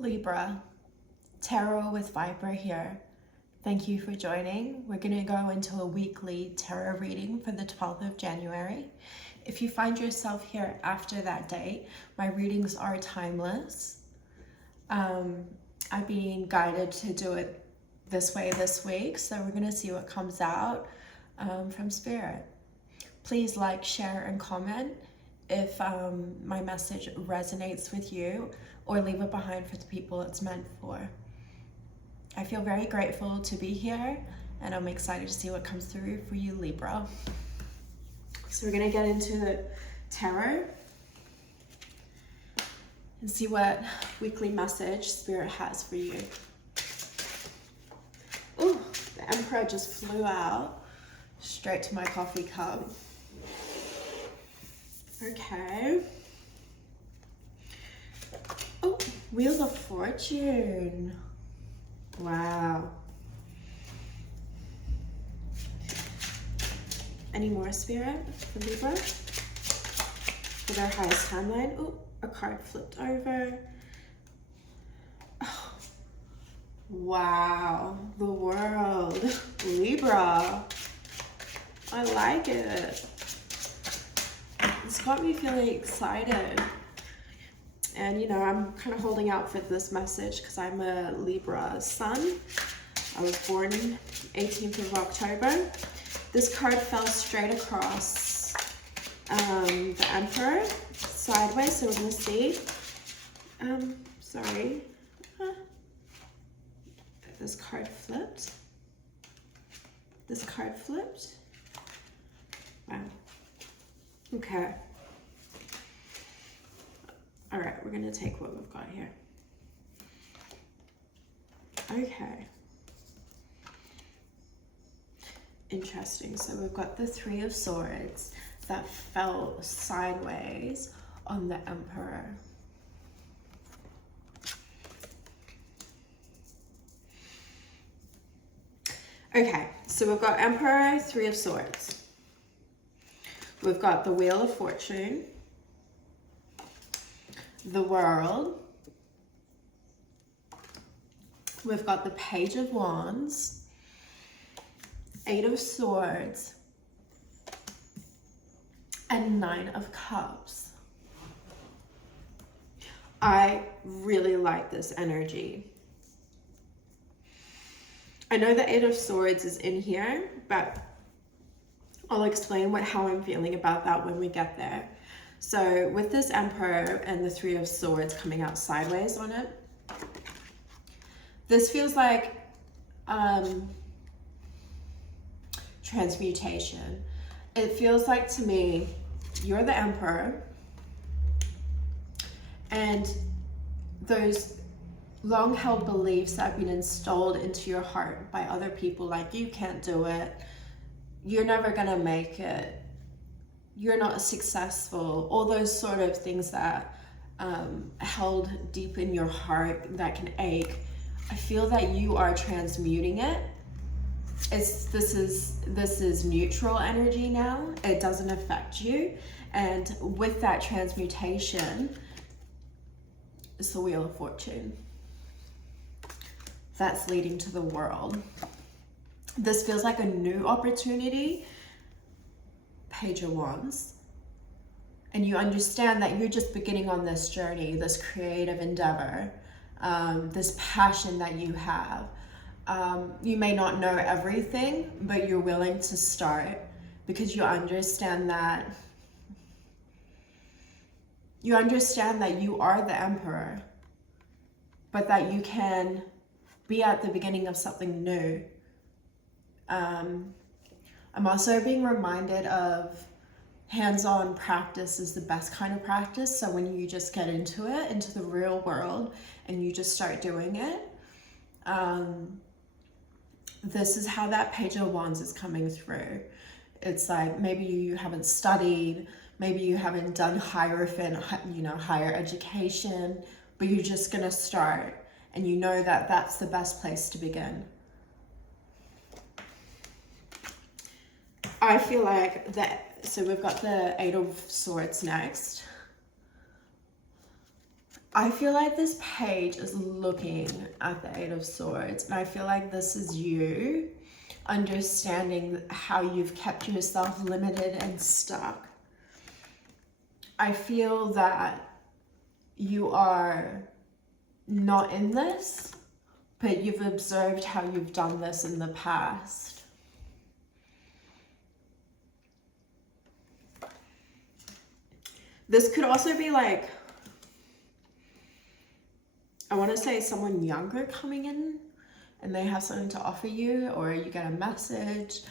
Libra, Tarot with Viper here. Thank you for joining. We're going to go into a weekly tarot reading for the 12th of January. If you find yourself here after that date, my readings are timeless. I've been guided to do it this way this week, so we're going to see what comes out from Spirit. Please like, share, and comment if my message resonates with you, or leave it behind for the people it's meant for. I feel very grateful to be here, and I'm excited to see what comes through for you, Libra. So we're gonna get into the tarot and see what weekly message Spirit has for you. Oh, the Emperor just flew out straight to my coffee cup. Okay. Oh, Wheel of Fortune. Wow. Any more, Spirit, for Libra? For their highest timeline. Oh, a card flipped over. Oh, wow. The World. Libra. I like it. It's got me feeling excited. And, you know, I'm kind of holding out for this message because I'm a Libra sun. I was born 18th of October. This card fell straight across the Emperor sideways, so we're going to see. Sorry. This card flipped. This card flipped. Wow. Okay. All right, we're going to take what we've got here. Okay. Interesting. So we've got the Three of Swords that fell sideways on the Emperor. Okay, so we've got Emperor, Three of Swords. We've got the Wheel of Fortune, the World. We've got the Page of Wands, Eight of Swords, and Nine of Cups. I really like this energy. I know the Eight of Swords is in here, but I'll explain how I'm feeling about that when we get there. So with this Emperor and the Three of Swords coming out sideways on it, this feels like transmutation. It feels like, to me, you're the Emperor, and those long-held beliefs that have been installed into your heart by other people, like you can't do it, you're never gonna make it, you're not successful, all those sort of things that held deep in your heart that can ache. I feel that you are transmuting it. This is neutral energy now. It doesn't affect you. And with that transmutation, it's the Wheel of Fortune. That's leading to the World. This feels like a new opportunity. Page of Wands. And you understand that you're just beginning on this journey, this creative endeavor, this passion that you have. You may not know everything, but you're willing to start because you understand that you are the Emperor, but that you can be at the beginning of something new. I'm also being reminded of hands-on practice is the best kind of practice. So when you just get into it, into the real world, and you just start doing it, this is how that Page of Wands is coming through. It's like maybe you haven't studied, maybe you haven't done higher education, but you're just gonna start, and you know that that's the best place to begin. I feel like that, so we've got the Eight of Swords next. I feel like this page is looking at the Eight of Swords, and I feel like this is you understanding how you've kept yourself limited and stuck. I feel that you are not in this, but you've observed how you've done this in the past. This could also be like, I want to say someone younger coming in and they have something to offer you, or you get a message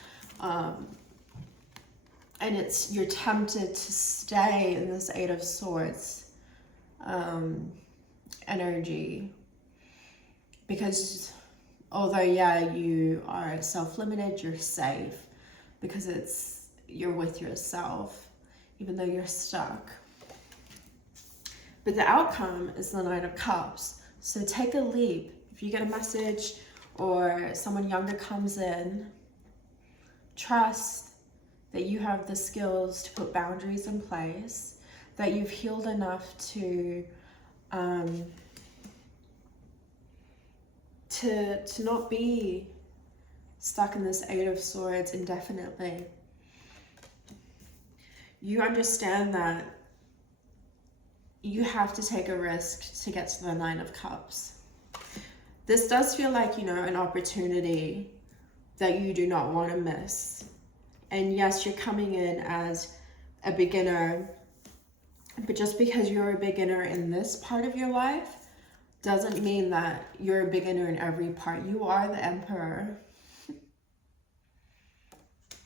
and you're tempted to stay in this Eight of Swords energy, because although yeah, you are self-limited, you're safe because you're with yourself, even though you're stuck. But the outcome is the Nine of Cups. So take a leap. If you get a message or someone younger comes in, trust that you have the skills to put boundaries in place, that you've healed enough to not be stuck in this Eight of Swords indefinitely. You understand that you have to take a risk to get to the Nine of Cups. This does feel like, you know, an opportunity that you do not want to miss. And yes, you're coming in as a beginner, but just because you're a beginner in this part of your life doesn't mean that you're a beginner in every part. You are the Emperor.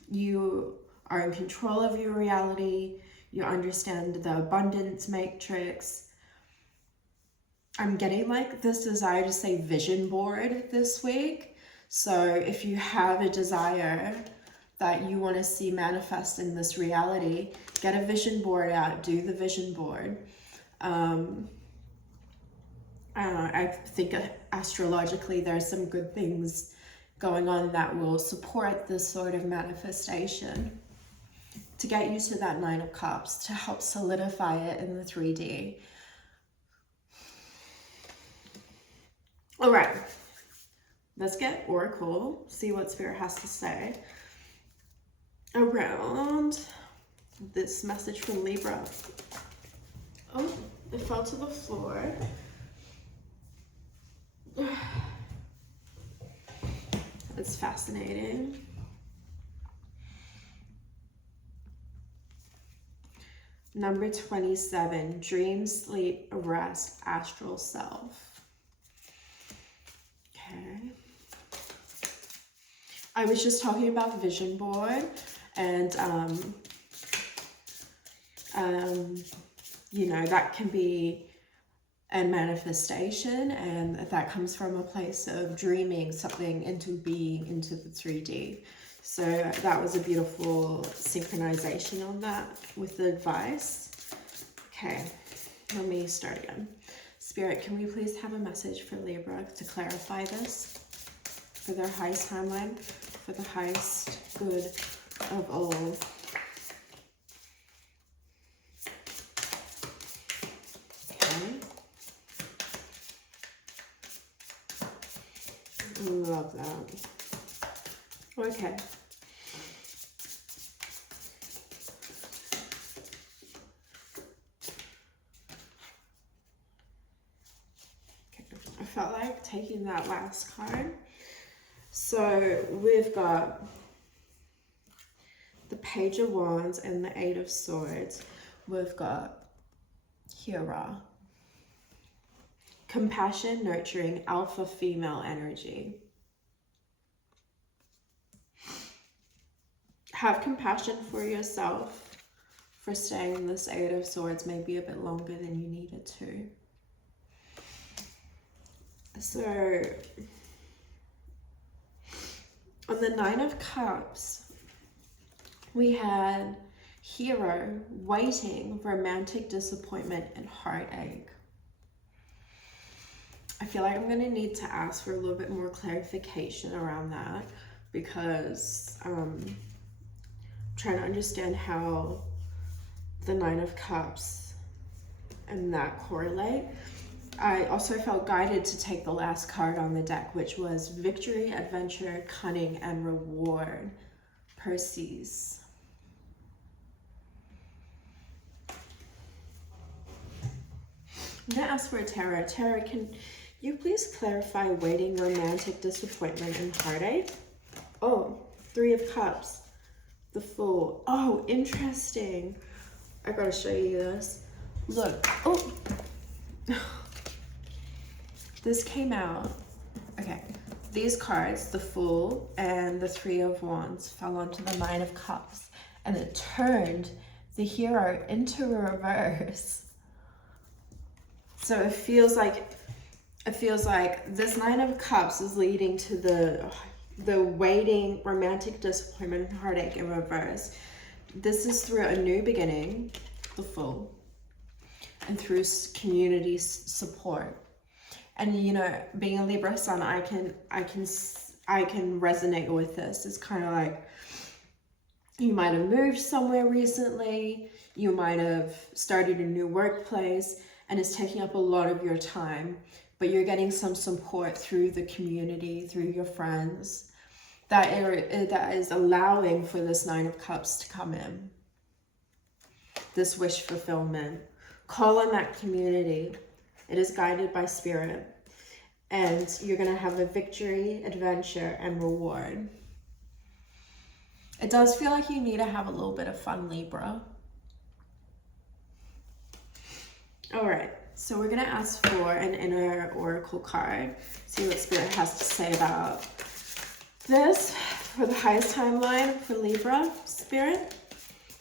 You are in control of your reality. You understand the abundance matrix. I'm getting like this desire to say vision board this week. So if you have a desire that you want to see manifest in this reality, get a vision board out, do the vision board. I think astrologically there's some good things going on that will support this sort of manifestation to get you to that Nine of Cups, to help solidify it in the 3D. All right, let's get Oracle, see what Spirit has to say around this message from Libra. Oh, it fell to the floor. It's fascinating. Number 27, dream, sleep, rest, astral self. Okay. I was just talking about vision board, and you know, that can be a manifestation, and that comes from a place of dreaming something into being, into the 3D. So that was a beautiful synchronization on that with the advice. Okay, let me start again. Spirit, can we please have a message for Libra to clarify this for their highest timeline, for the highest good of all? Okay. Love that. Okay. I felt like taking that last card. So we've got the Page of Wands and the Eight of Swords. We've got Hera. Compassion, nurturing, alpha female energy. Have compassion for yourself for staying in this Eight of Swords maybe a bit longer than you needed to. So on the Nine of Cups, we had hero, waiting, romantic disappointment, and heartache. I feel like I'm going to need to ask for a little bit more clarification around that, because I'm trying to understand how the Nine of Cups and that correlate. I also felt guided to take the last card on the deck, which was Victory, Adventure, Cunning, and Reward. Perseus. I'm going to ask for a tarot. Tarot, can you please clarify waiting, romantic, disappointment, and heartache? Oh, Three of Cups. The Fool. Oh, interesting. I gotta show you this. Look. Oh. This came out. Okay. These cards, the Fool and the Three of Wands, fell onto the Nine of Cups. And it turned the Hero into reverse. So it feels like this Nine of Cups is leading to the waiting, romantic disappointment, and heartache in reverse. This is through a new beginning, the Fool, and through community support. And you know, being a Libra sun, I can resonate with this. It's kind of like you might have moved somewhere recently, you might have started a new workplace, and it's taking up a lot of your time, but you're getting some support through the community, through your friends, that is allowing for this Nine of Cups to come in. This wish fulfillment. Call on that community. It is guided by Spirit. And you're going to have a victory, adventure, and reward. It does feel like you need to have a little bit of fun, Libra. All right, so we're gonna ask for an inner oracle card. See what Spirit has to say about this for the highest timeline for Libra. Spirit,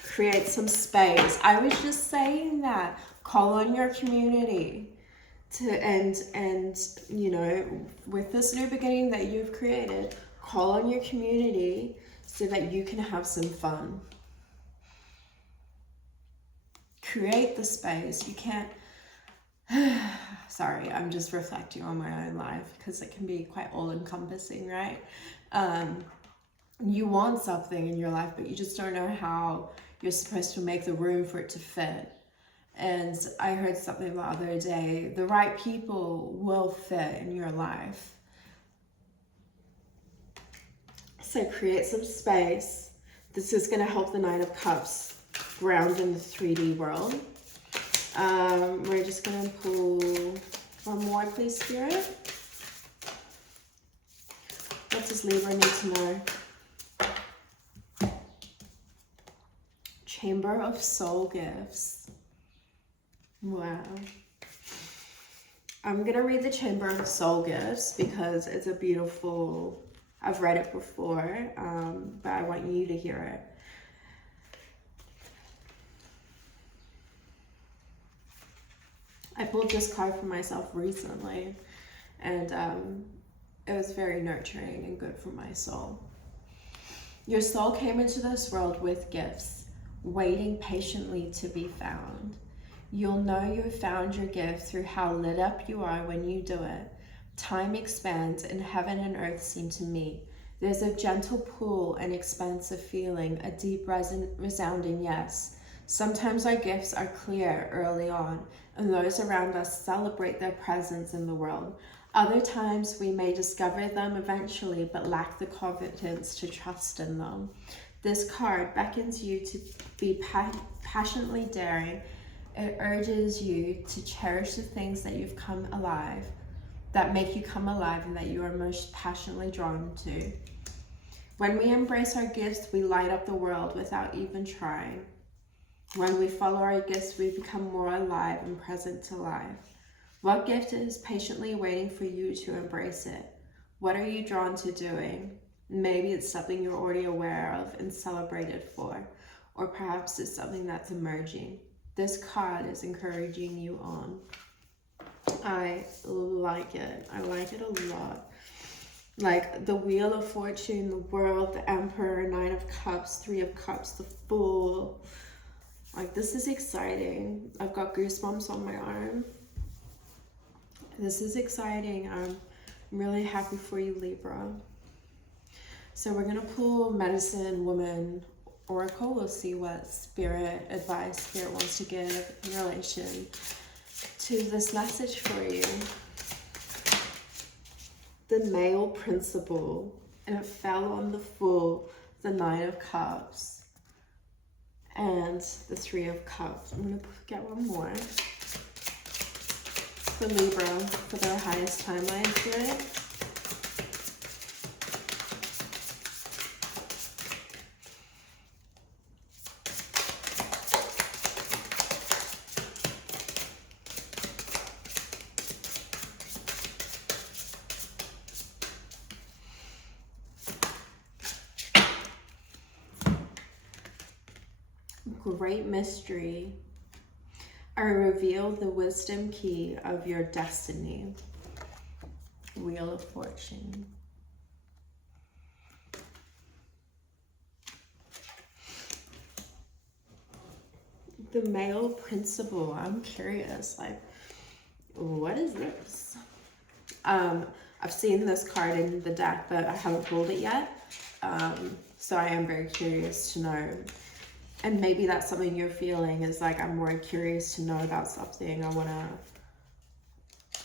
create some space. I was just saying that. Call on your community to and you know, with this new beginning that you've created, call on your community so that you can have some fun. Create the space. You can't. Sorry, I'm just reflecting on my own life because it can be quite all-encompassing, right? You want something in your life, but you just don't know how you're supposed to make the room for it to fit. And I heard something the other day, the right people will fit in your life. So create some space. This is going to help the Nine of Cups ground in the 3D world. We're just going to pull one more, please, Spirit. What does Libra need to know? Chamber of Soul Gifts. Wow. I'm going to read the Chamber of Soul Gifts because it's a beautiful, I've read it before, but I want you to hear it. I pulled this card for myself recently, and it was very nurturing and good for my soul. Your soul came into this world with gifts, waiting patiently to be found. You'll know you've found your gift through how lit up you are when you do it. Time expands and heaven and earth seem to meet. There's a gentle pull, an expansive feeling, a deep resounding yes. Sometimes our gifts are clear early on, and those around us celebrate their presence in the world. Other times we may discover them eventually, but lack the confidence to trust in them. This card beckons you to be passionately daring. It urges you to cherish the things that you've come alive, that make you come alive and that you are most passionately drawn to. When we embrace our gifts, we light up the world without even trying. When we follow our gifts, we become more alive and present to life. What gift is patiently waiting for you to embrace it? What are you drawn to doing? Maybe it's something you're already aware of and celebrated for, or perhaps it's something that's emerging. This card is encouraging you on. I like it. I like it a lot. Like the Wheel of Fortune, the World, the Emperor, Nine of Cups, Three of Cups, the Fool. Like, this is exciting. I've got goosebumps on my arm. This is exciting. I'm really happy for you, Libra. So we're going to pull Medicine Woman Oracle. We'll see what advice Spirit wants to give in relation to this message for you. The male principle, and it fell on the Fool, the Nine of Cups, and the Three of Cups. I'm going to get one more for Libra for their highest timeline spirit. Great mystery. I reveal the wisdom key of your destiny. Wheel of Fortune. The male principle. I'm curious, like, what is this? I've seen this card in the deck, but I haven't pulled it yet. So I am very curious to know. And maybe that's something you're feeling, is like, I'm more curious to know about something. I want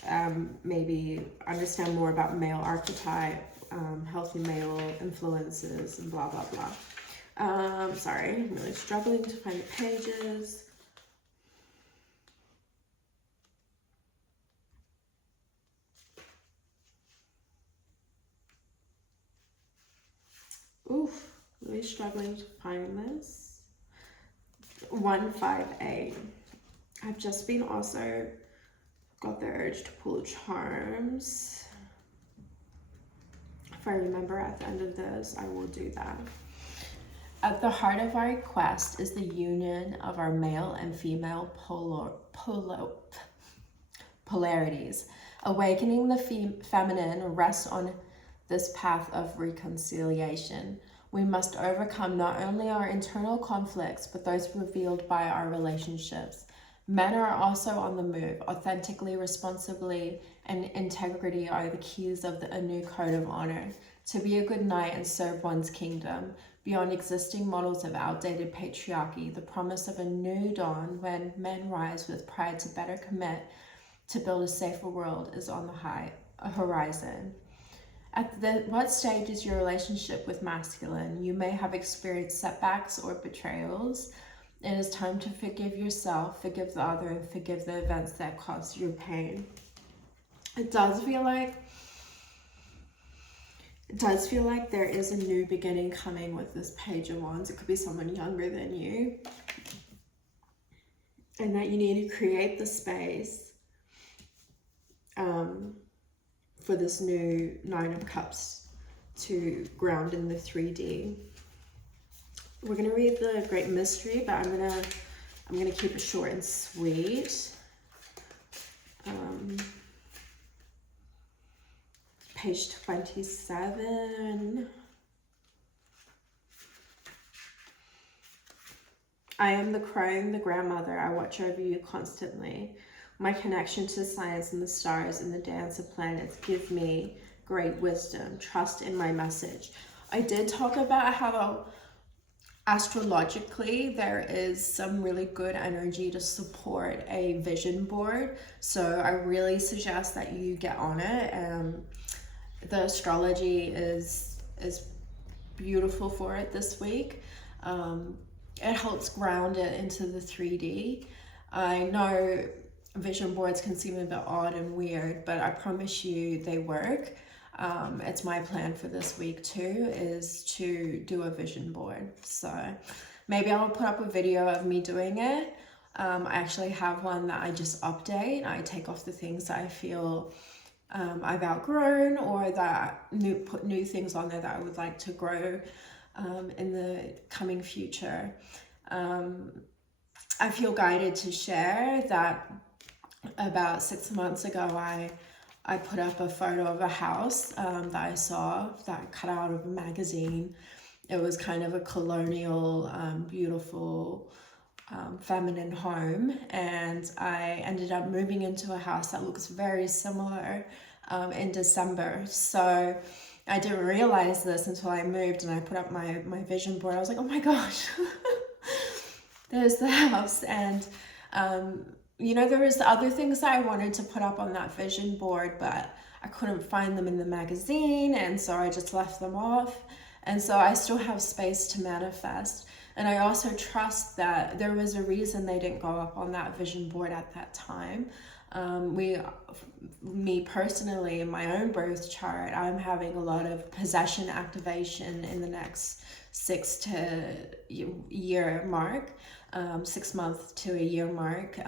to maybe understand more about male archetype, healthy male influences, and blah, blah, blah. Sorry, I'm really struggling to find the pages. Oof, really struggling to find this. 158. I've just been also got the urge to pull charms. If I remember at the end of this, I will do that. At the heart of our quest is the union of our male and female polarities. Awakening the feminine rests on this path of reconciliation. We must overcome not only our internal conflicts, but those revealed by our relationships. Men are also on the move. Authentically, responsibly, and integrity are the keys of a new code of honor. To be a good knight and serve one's kingdom, beyond existing models of outdated patriarchy, the promise of a new dawn when men rise with pride to better commit to build a safer world is on the horizon. What stage is your relationship with masculine? You may have experienced setbacks or betrayals. It is time to forgive yourself, forgive the other, and forgive the events that caused you pain. It does feel like there is a new beginning coming with this Page of Wands. It could be someone younger than you. And that you need to create the space for this new Nine of Cups to ground in the 3D. We're gonna read the Great Mystery, but I'm gonna keep it short and sweet. Page 27. I am the crone, the grandmother. I watch over you constantly. My connection to science and the stars and the dance of planets give me great wisdom. Trust in my message. I did talk about how astrologically there is some really good energy to support a vision board. So I really suggest that you get on it. The astrology is beautiful for it this week. It helps ground it into the 3D. I know vision boards can seem a bit odd and weird, but I promise you they work. It's my plan for this week too, is to do a vision board. So maybe I'll put up a video of me doing it. I actually have one that I just update. I take off the things that I feel I've outgrown, or that put new things on there that I would like to grow in the coming future. I feel guided to share that about 6 months ago, I put up a photo of a house that I saw that I cut out of a magazine. It was kind of a colonial, beautiful, feminine home, and I ended up moving into a house that looks very similar in December. So I didn't realize this until I moved and I put up my vision board. I was like, oh my gosh, there's the house. And you know, there was other things that I wanted to put up on that vision board, but I couldn't find them in the magazine, and so I just left them off. And so I still have space to manifest. And I also trust that there was a reason they didn't go up on that vision board at that time. Me personally, in my own birth chart, I'm having a lot of possession activation in the next 6 to year mark, 6 months to a year mark.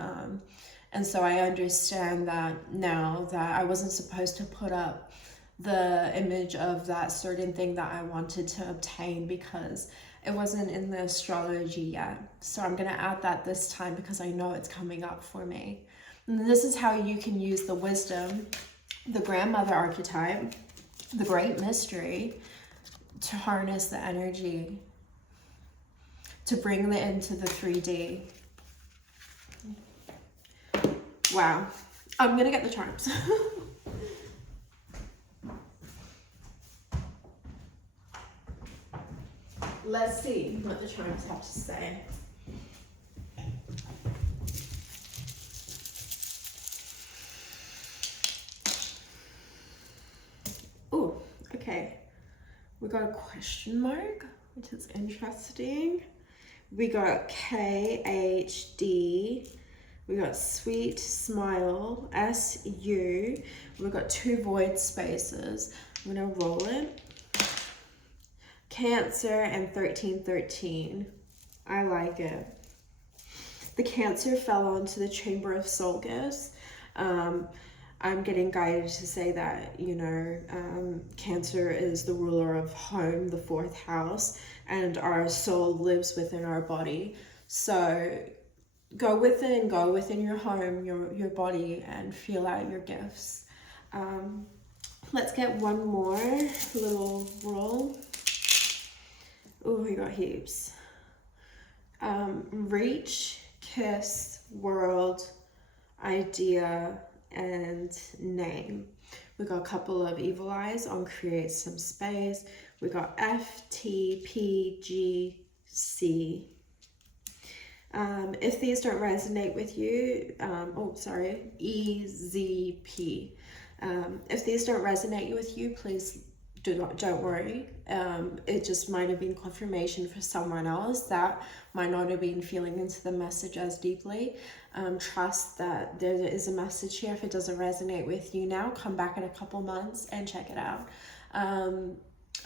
And so I understand that now, that I wasn't supposed to put up the image of that certain thing that I wanted to obtain because it wasn't in the astrology yet. So I'm going to add that this time because I know it's coming up for me. And this is how you can use the wisdom, the grandmother archetype, the great mystery, to harness the energy, to bring it into the 3D. Wow. I'm going to get the charms. Let's see what the charms have to say. Oh, okay. We got a question mark, which is interesting. We got KHD. We got sweet smile, SU. We got 2 void spaces. I'm gonna roll it. Cancer and 1313. I like it. The Cancer fell onto the Chamber of Soul Gifts. I'm getting guided to say that, you know, Cancer is the ruler of home, the 4th house, and our soul lives within our body. So go within your home, your body, and feel out your gifts. Let's get one more little roll. Oh, we got heaps. Reach, kiss, world, idea, and name. We got a couple of evil eyes on create some space. We got FTPGC. If these don't resonate with you, EZP. If these don't resonate with you, please don't worry. It just might have been confirmation for someone else that might not have been feeling into the message as deeply. Trust that there is a message here. If it doesn't resonate with you now, come back in a couple months and check it out.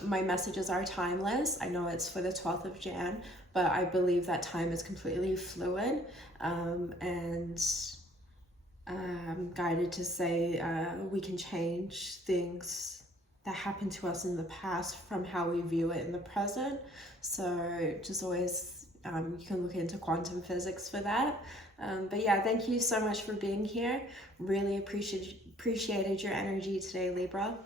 My messages are timeless. I know it's for the 12th of Jan, but I believe that time is completely fluid, and I'm guided to say we can change things that happened to us in the past from how we view it in the present. So just always, you can look into quantum physics for that. But yeah, thank you so much for being here. Really appreciated your energy today, Libra.